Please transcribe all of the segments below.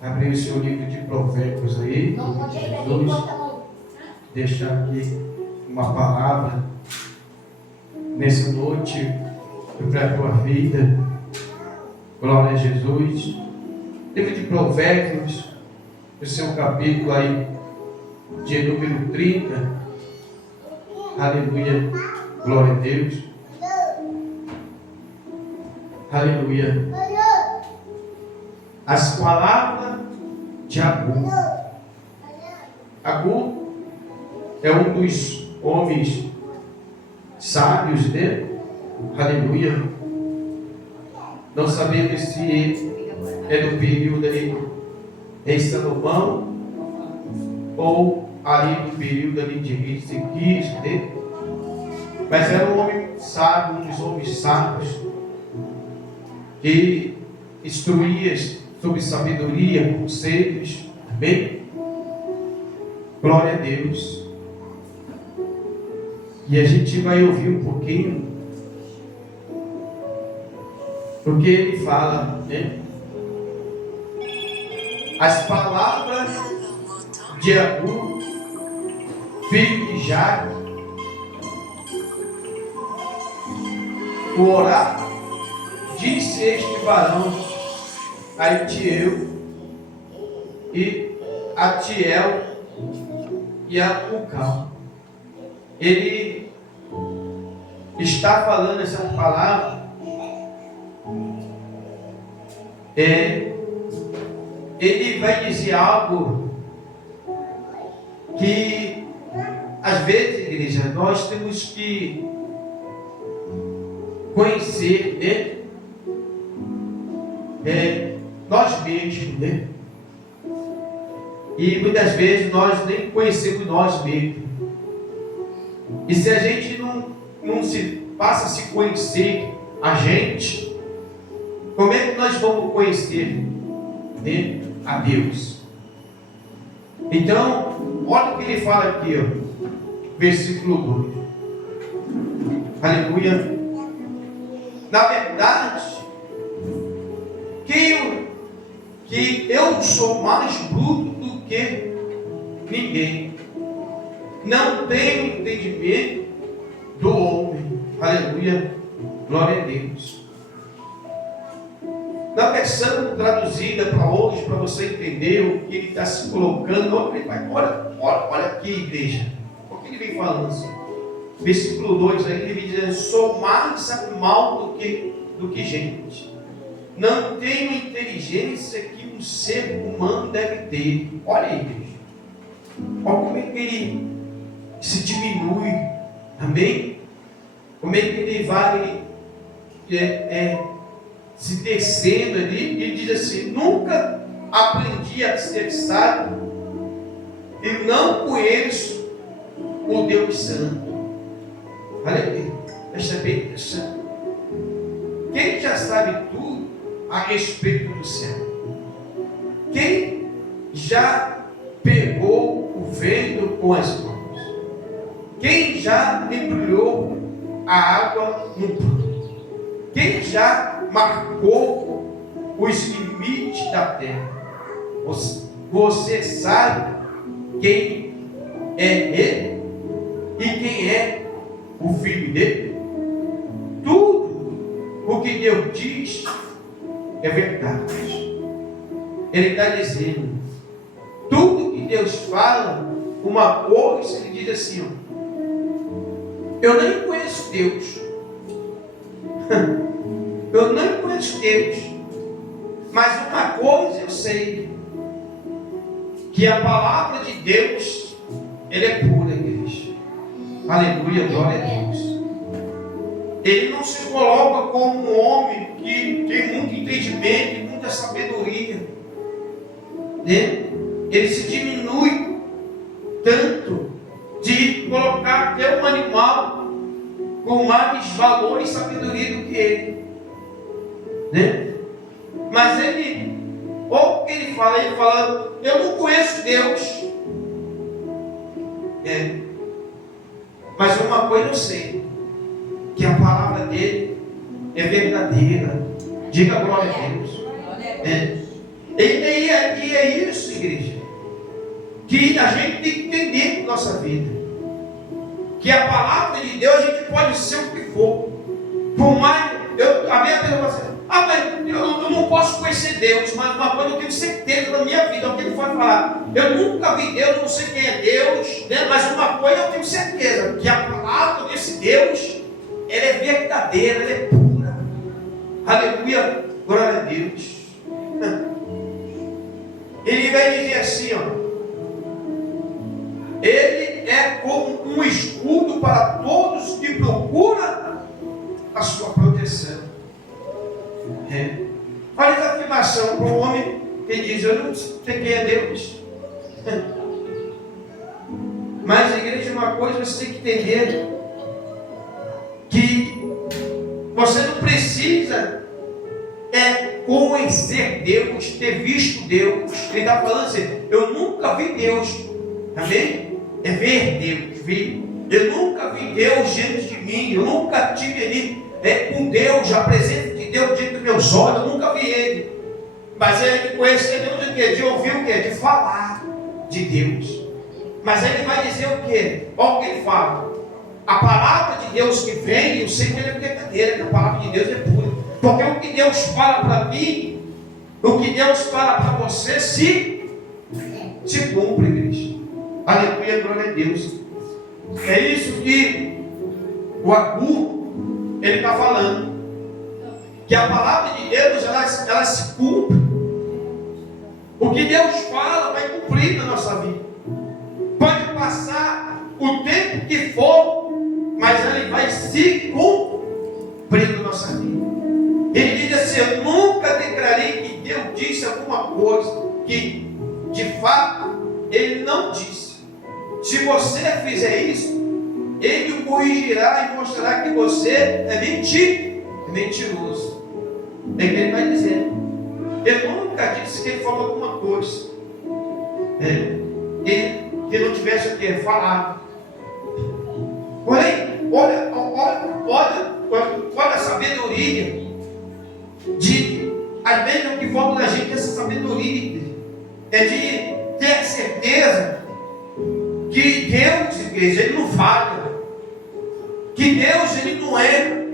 abrir o seu livro de Provérbios aí, Jesus, deixar aqui uma palavra nessa noite para a tua vida. Glória a Jesus. Livro de Provérbios, o seu capítulo aí de número 30. Aleluia. Glória a Deus. Aleluia. As palavras de Agur. Agur é um dos homens sábios, né? Aleluia. Não sabemos se é do período ali em Salomão ou ali do período ali de Ezequias, né? Mas era um homem sábio, um dos homens sábios que instruía sobre sabedoria, conselhos, amém? Glória a Deus. E a gente vai ouvir um pouquinho o que ele fala, né? As palavras de Agur, filho de Jaque, o oráculo, disse este varão a Itiel e a Tiel e a Ucal. Ele está falando essa palavra. Ele vai dizer algo que às vezes, igreja, nós temos que conhecer, né? Nós mesmos, né? E muitas vezes nós nem conhecemos nós mesmos. E se a gente não se passa a se conhecer a gente, como é que nós vamos conhecer, né, a Deus? Então, olha o que ele fala aqui, ó, versículo 2. Aleluia. Na verdade, que eu sou mais bruto do que ninguém. Não tenho entendimento do homem. Aleluia. Glória a Deus. Na versão traduzida para hoje, para você entender o que ele está se colocando, olha aqui, igreja. O que ele vem falando assim? Versículo 2 aí, ele diz: sou mais animal do que gente. Não tenho inteligência que um ser humano deve ter. Olha aí, igreja. Olha como é que ele se diminui. Amém? Como é que ele vai se descendo ali. Ele diz assim: nunca aprendi a ser sábio e não conheço o Deus Santo. Aleluia. Presta bem atenção. Quem já sabe tudo a respeito do céu? Quem já pegou o vento com as mãos? Quem já embrulhou a água no pano? Quem já marcou os limites da terra? Você sabe quem é ele e quem é o filho dele? Tudo o que Deus diz é verdade. Ele está dizendo, tudo que Deus fala, uma coisa, ele diz assim, ó, eu nem conheço Deus. Eu nem conheço Deus. Mas uma coisa eu sei, que a palavra de Deus, ele é pura, igreja. Aleluia, glória a Deus. Ele não se coloca como um homem que tem muito entendimento e muita sabedoria, né? Ele se diminui tanto de colocar até um animal com mais valor e sabedoria do que ele, né? Mas ele, ou o que ele fala, eu não conheço Deus, mas uma coisa eu sei, que a palavra dele é verdadeira. Diga glória a Deus. E é isso, igreja, que a gente tem que entender na nossa vida. Que a palavra de Deus, a gente pode ser o que for. Por mais, a minha pessoa mas eu não posso conhecer Deus, mas uma coisa eu tenho certeza na minha vida, o que ele vai falar. Eu nunca vi Deus, não sei quem é Deus, né? Mas uma coisa eu tenho certeza, que a palavra desse Deus, ela é verdadeira, ela é pura. Aleluia, glória a Deus. Ele vai dizer assim, ó. Ele é como um escudo para todos que procuram a sua proteção. Olha essa afirmação para o homem que diz: eu não sei quem é Deus. Mas a igreja, uma coisa você tem que entender: que você não precisa conhecer Deus, ter visto Deus. Ele está falando assim: eu nunca vi Deus. Amém? É ver Deus, ver. Eu nunca vi Deus diante de mim. Eu nunca tive ali com Deus, a presença de Deus diante dos meus olhos. Eu nunca vi Ele. Mas ele conhecer Deus de quê? De ouvir o quê? De falar de Deus. Mas ele vai dizer o quê? Olha o que ele fala. A palavra de Deus que vem, eu sei que ele é verdadeira, que a palavra de Deus é pura. Porque o que Deus fala para mim, o que Deus fala para você, se cumpre, igreja. Aleluia, glória a Deus. É isso que o Agur, ele está falando. Que a palavra de Deus, ela se cumpre. O que Deus fala vai cumprir na nossa vida. Pode passar o tempo que for, mas ele vai se cumprir na nossa vida. Ele diz assim: eu nunca declarei que Deus disse alguma coisa que de fato ele não disse. Se você fizer isso, ele o corrigirá e mostrará que você é mentiroso. É o que ele vai dizer. Eu nunca disse que ele falou alguma coisa que não tivesse o que falar. Porém, olha a sabedoria às vezes o que falta na gente é essa sabedoria, é de ter certeza que Deus, igreja, ele não falha, que Deus, ele não erra,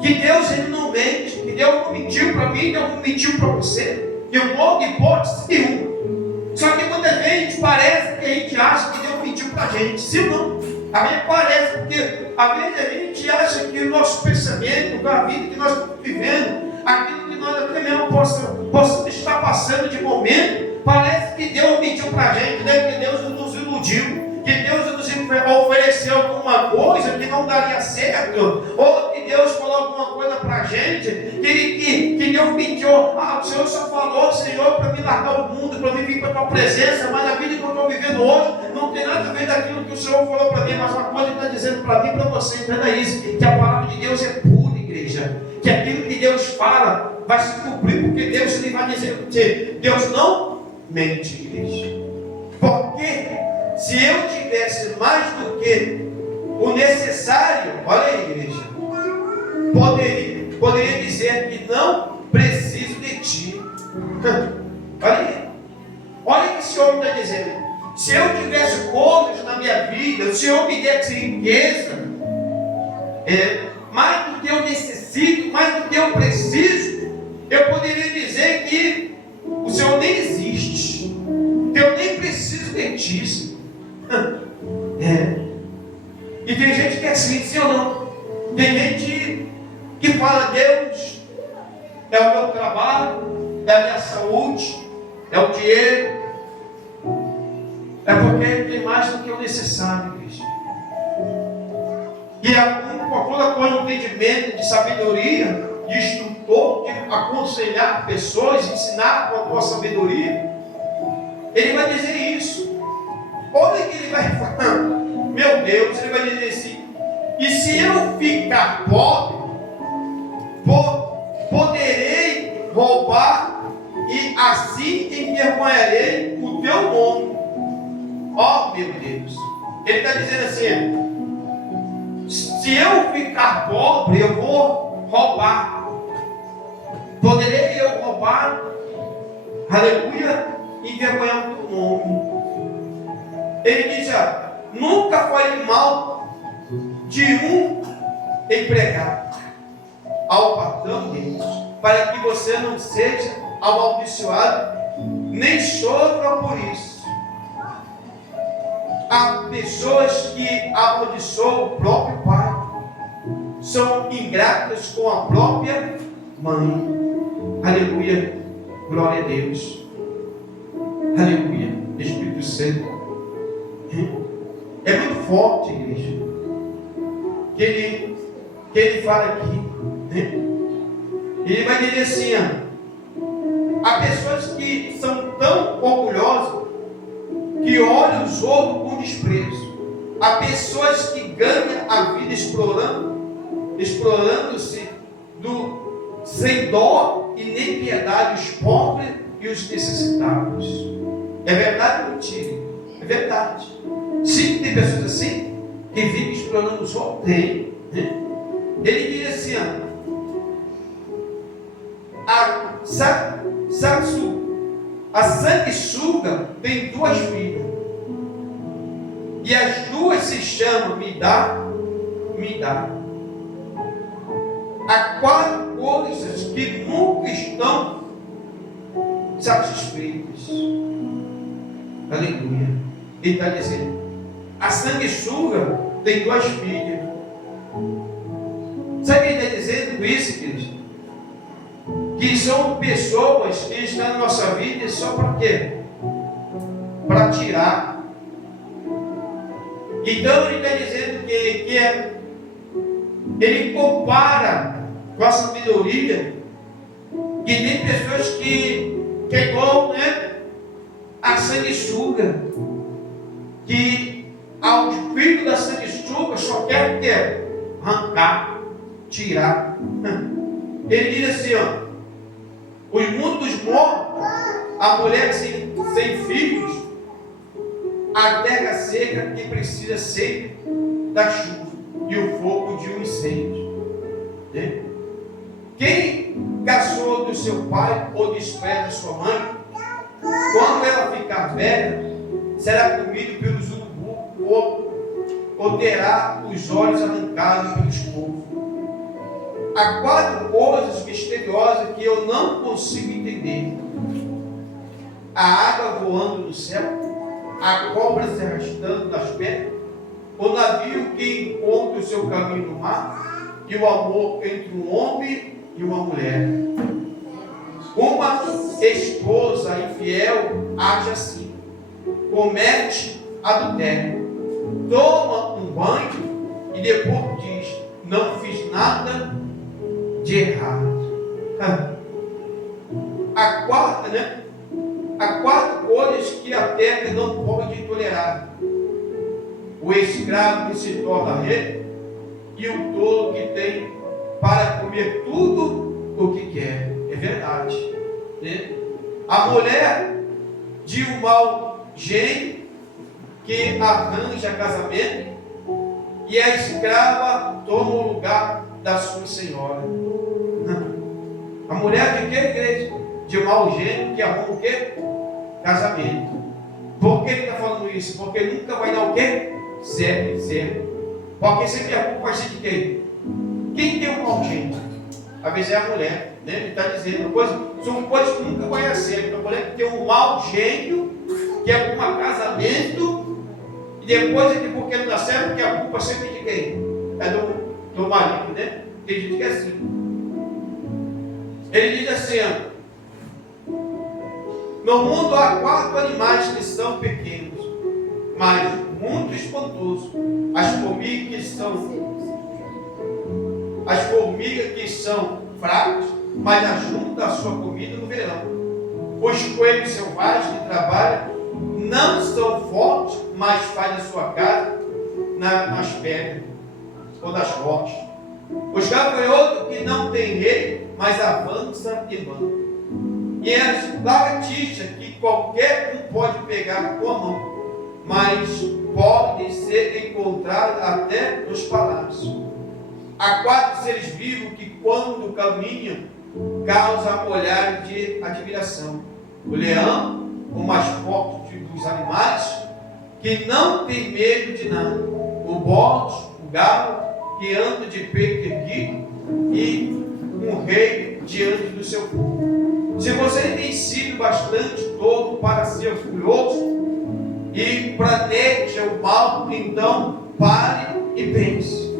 que Deus, ele não mente, que Deus não mentiu para mim, Deus não mentiu para você, eu não de hipótese nenhuma. Só que muitas vezes parece que a gente acha que Deus mentiu para a gente, se não, a gente parece, porque às vezes a gente acha que o nosso pensamento, a vida que nós estamos vivendo, aquilo que nós até mesmo possamos estar passando de momento, parece que Deus mentiu para a gente, né? Que Deus nos iludiu, que Deus nos ofereceu alguma coisa que não daria certo, ou que Deus falou alguma coisa para a gente, que Deus mentiu. O Senhor só falou, Senhor, para me largar o mundo, para me vir para a tua presença, mas a vida que eu estou vivendo hoje não tem nada a ver daquilo que o Senhor falou para mim, mas uma coisa Ele está dizendo para mim e para você, entenda isso, que a palavra de Deus é pura, igreja, que aquilo que Deus fala vai se cumprir, porque Deus ele vai dizer que Deus não mente, igreja. Porque se eu tivesse mais do que o necessário, olha aí, igreja, poderia dizer que não preciso de ti. Olha aí. Olha o que esse homem está dizendo. Se eu tivesse coisas na minha vida, se eu me desse riqueza, mais do que eu necessito, mais do que eu preciso, eu poderia dizer que o Senhor nem existe, que eu nem preciso de ti. E tem gente que é assim, sim ou não? Tem gente que fala: Deus é o meu trabalho, é a minha saúde, é o dinheiro, é porque ele tem mais do que o necessário, igreja. E com toda coisa de entendimento, de sabedoria, de instrutor, de aconselhar pessoas, ensinar com a tua sabedoria, ele vai dizer isso. Olha que ele vai falar, meu Deus, ele vai dizer assim: e se eu ficar pobre, poderei roubar e assim envergonharei o teu nome. Ó, meu Deus, ele está dizendo assim: se eu ficar pobre, eu vou roubar. Poderei eu roubar aleluia, envergonhar o teu nome. Ele diz: nunca fale mal de um empregado ao patrão dele, para que você não seja amaldiçoado, nem sofra por isso. Há pessoas que amaldiçoam o próprio pai, são ingratas com a própria mãe. Aleluia, glória a Deus. Aleluia, Espírito Santo. É muito forte, igreja, que ele fala aqui. Ele vai dizer assim: há pessoas que são tão orgulhosas que olham os outros com desprezo. Há pessoas que ganham a vida explorando-se sem dó e nem piedade os pobres e os necessitados. É verdade ou mentira? É verdade. Sim, tem pessoas assim que vivem explorando os outros. Tem. Ele diz assim: a sanguessuga tem duas filhas, e as duas se chamam me dá. Há 4 coisas que nunca estão satisfeitas. Aleluia. Ele está dizendo: a sanguessuga tem 2 filhas. Sabe o que ele está dizendo com isso, queridos? Que são pessoas que estão na nossa vida só para quê? Para tirar. Então ele está dizendo que ele compara com a sabedoria, que tem pessoas que é igual, a sanguessuga, que aos filhos da sanguessuga só quer o quê? Arrancar, tirar. Ele diz assim: os mundos mortos, a mulher sem filhos, a terra seca que precisa sempre da chuva e o fogo de um incêndio. Quem caçou do seu pai ou despreza sua mãe, quando ela ficar velha, será comido pelos urubu ou terá os olhos arrancados pelos corvos. Há 4 coisas misteriosas que eu não consigo entender: a água voando no céu, a cobra se arrastando nas pedras, o navio que encontra o seu caminho no mar, e o amor entre um homem e uma mulher. Uma esposa infiel age assim, comete adultério, toma um banho e depois diz: não fiz nada de errado. A quarta, há 4 coisas que a terra não pode tolerar: o escravo que se torna rei e o tolo que tem para comer tudo o que quer. É verdade, A mulher de um mau gênio que arranja casamento, e a escrava toma o lugar da sua senhora. A mulher de que, igreja? De mau gênio que arruma o quê? Casamento. Por que ele está falando isso? Porque nunca vai dar o quê? Certo. Porque sempre a culpa vai ser de quem? Quem tem um mau gênio? Às vezes é a mulher, Ele está dizendo são coisas que nunca vai dar certo. A mulher que tem um mau gênio, que arruma casamento, e depois é que porque não dá certo, porque a culpa sempre é de quem? É do marido, Tem gente que é assim. Ele diz assim: no mundo há 4 animais que são pequenos, mas muito espantosos. As formigas que são fracas, mas ajuntam a sua comida no verão. Os coelhos selvagens que trabalham não são fortes, mas fazem a sua casa nas pedras ou nas rochas. Os gafanhotos que não têm rei, mas avança e manda. E as lagartixas que qualquer um pode pegar com a mão, mas podem ser encontradas até nos palácios. Há 4 seres vivos que, quando caminham, causam olhar de admiração. O leão, o mais forte dos animais, que não tem medo de nada. O bode, o galo, que anda de peito erguido, e um rei diante do seu povo. Se você tem sido bastante todo para ser orgulhoso e planeja o mal, então pare e pense.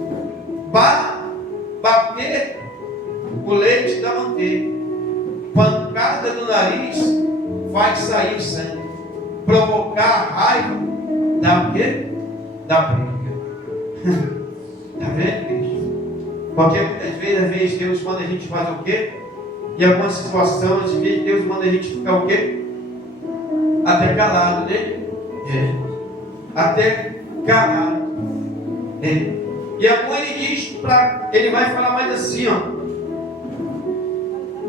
Bater o leite da manteiga, pancada no nariz faz sair sangue, provocar raiva dá o quê? Da briga. Está vendo, Cristo? Porque muitas vezes Deus manda a gente fazer o quê? Em algumas situações, às vezes Deus manda a gente ficar o quê? Até calado, né? Até calado. E agora ele diz, ele vai falar mais assim, ó,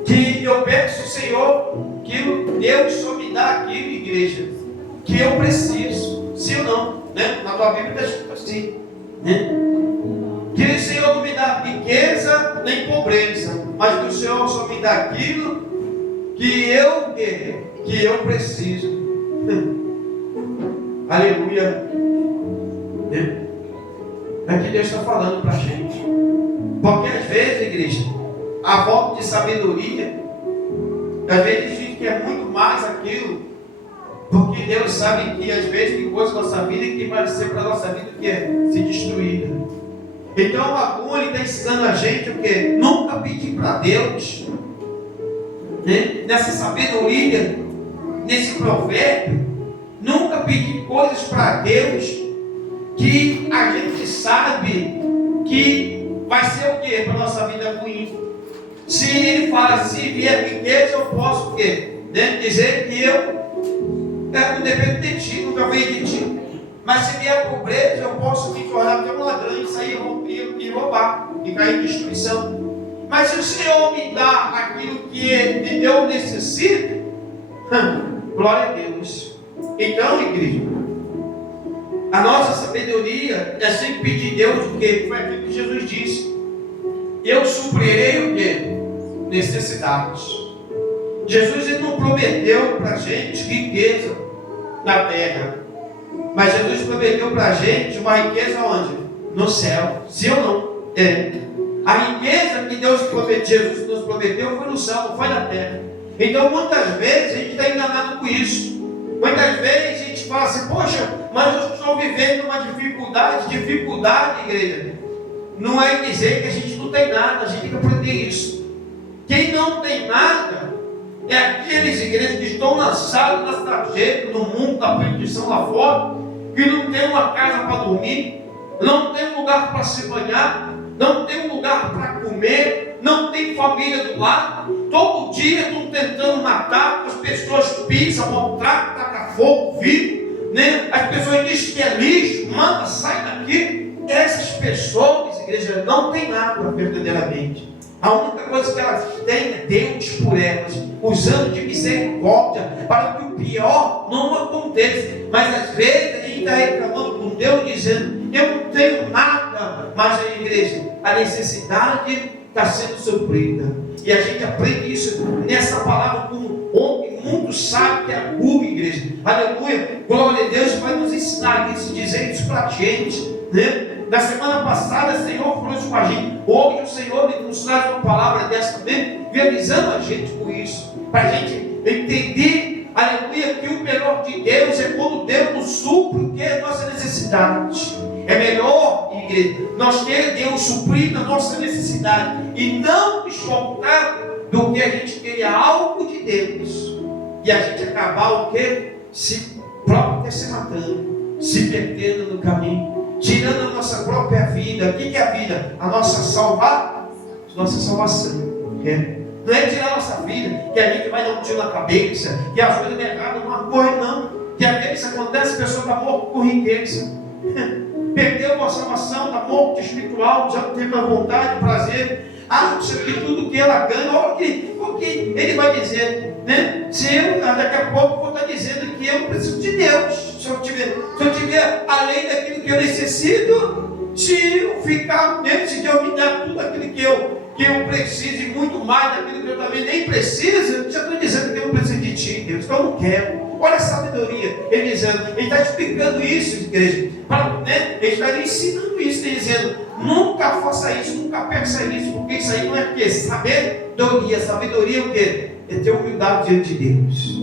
que eu peço ao Senhor que Deus só me dá aquilo, igreja, que eu preciso, sim ou não, né? Na tua Bíblia está escrito assim, né? Que o Senhor não me dá riqueza nem pobreza, mas que o Senhor só me dá aquilo que eu preciso. Aleluia. É que Deus está falando para a gente. Porque às vezes, igreja, a falta de sabedoria, às vezes a gente quer muito mais aquilo, porque Deus sabe que às vezes tem coisas na nossa vida que vai ser para a nossa vida que é se destruída. Então o Agum está ensinando a gente o que? Nunca pedir para Deus, né? Nessa sabedoria, nesse provérbio, nunca pedir coisas para Deus que a gente sabe que vai ser o que para a nossa vida ruim. Se ele fala, se vier riqueza, eu posso o quê? Né? Dizer que eu não dependo de ti, nunca veio de ti. Mas se vier pobreza, eu posso me tornar até um ladrão e sair e roubar, e cair em destruição. Mas se o Senhor me dá aquilo que eu necessito, glória a Deus. Então, igreja, a nossa sabedoria é sempre pedir a Deus o que? Foi aquilo que Jesus disse. Eu suprirei o que? Necessidades. Jesus ele não prometeu para a gente riqueza na terra. Mas Jesus prometeu para a gente uma riqueza onde? No céu. Sim ou não? A riqueza que Jesus nos prometeu foi no céu, não foi na terra. Então muitas vezes a gente está enganado com isso. Muitas vezes a gente fala assim, poxa, mas eu estou vivendo uma dificuldade. Dificuldade, igreja, não é dizer que a gente não tem nada, a gente tem que aprender isso. Quem não tem nada é aqueles igrejas que estão lançados na sarjeta, no mundo da perdição lá fora, que não tem uma casa para dormir, não tem um lugar para se banhar, não tem um lugar para comer, não tem família do lado. Todo dia estão tentando matar, as pessoas pisam, maltratam, tacam fogo, vivo, né? As pessoas dizem que é lixo, manda, sai daqui. Essas pessoas, igreja, não tem nada verdadeiramente. A única coisa que elas têm é Deus por elas, usando de misericórdia, para que o pior não aconteça. Mas às vezes a gente está reclamando com Deus, dizendo, eu não tenho nada. Mas a igreja, a necessidade está sendo suprida. E a gente aprende isso nessa palavra com um homem muito sábio, que é a igreja. Aleluia, glória a Deus, vai nos ensinar isso, dizer isso para a gente, né? Na semana passada, o Senhor falou isso com a gente. Hoje o Senhor nos traz uma palavra dessa também, avisando a gente com isso, para a gente entender, aleluia, que o melhor de Deus é quando Deus nos supre o que é a nossa necessidade. É melhor, igreja, nós ter Deus suprindo a nossa necessidade e não nos faltar do que a gente queria algo de Deus e a gente acabar o que? Se matando, se perdendo no caminho, tirando a nossa própria vida. O que é a vida? A nossa salvação. Não é tirar a nossa vida, que a gente vai dar um tiro na cabeça, que as coisas erradas não correm, não. Que às vezes acontece, a pessoa está morta por riqueza. Perdeu a salvação, está morto espiritual, já não tem mais vontade, prazer. Acha que tudo que ela ganha, olha o que ele vai dizer, né? Se eu, daqui a pouco, vou estar dizendo que eu preciso de Deus. Se eu tiver além daquilo que eu necessito, se eu ficar dentro, se Deus me dar tudo aquilo que eu preciso e muito mais daquilo que eu também nem preciso, eu já estou dizendo que eu não preciso de ti. investir em Deus, então eu não quero. Olha a sabedoria, ele dizendo, ele está explicando isso, igreja, ele está lhe ensinando isso, ele dizendo, nunca faça isso, nunca peça isso, porque isso aí não é o que? Sabedoria. Sabedoria é o que? É ter humildade diante de Deus,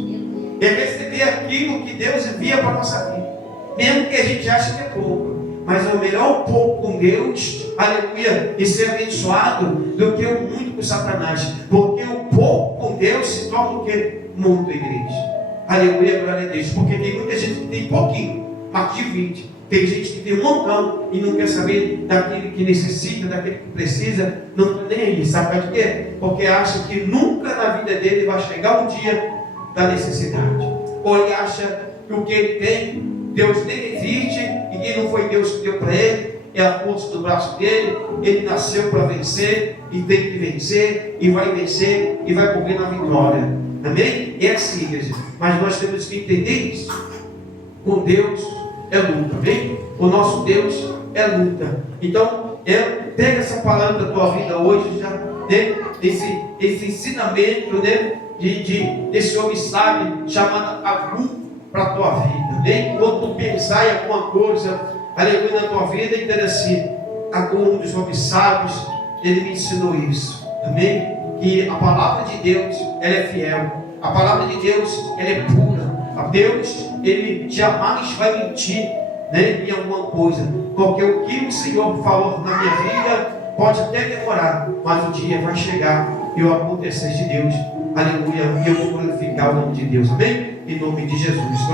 é receber aquilo que Deus envia para a nossa vida, mesmo que a gente ache que é pouco. Mas é o melhor um pouco com Deus, aleluia, e ser abençoado, do que o muito com Satanás. Porque o pouco com Deus se torna o que? Muito, igreja. Aleluia, glória a Deus. Porque tem muita gente que tem pouquinho, mas divide. Tem gente que tem um montão e não quer saber daquele que necessita, daquele que precisa, não está nem aí. Sabe por quê? Porque acha que nunca na vida dele vai chegar um dia da necessidade. Ou ele acha que o que ele tem, Deus nem existe, e que não foi Deus que deu para ele, é a força do braço dele, ele nasceu para vencer, e tem que vencer, e vai morrer na vitória. Amém? É assim, igreja. Mas nós temos que entender isso. Com Deus é luta, amém? O nosso Deus é luta. Então, pega essa palavra da tua vida hoje, já, né? Esse ensinamento, né? Desse homem sábio, chamado Agu, para a tua vida, amém? Quando tu pensar em alguma coisa, aleluia, na tua vida, entenda assim, Agu, um dos homens sábios, ele me ensinou isso, amém? Que a palavra de Deus, ela é fiel, a palavra de Deus, ela é pura, a Deus, ele jamais vai mentir, né, em alguma coisa, porque o que o Senhor falou na minha vida, pode até demorar, mas o dia vai chegar, e o acontecer de Deus, aleluia, e eu vou glorificar o nome de Deus, amém? Em nome de Jesus.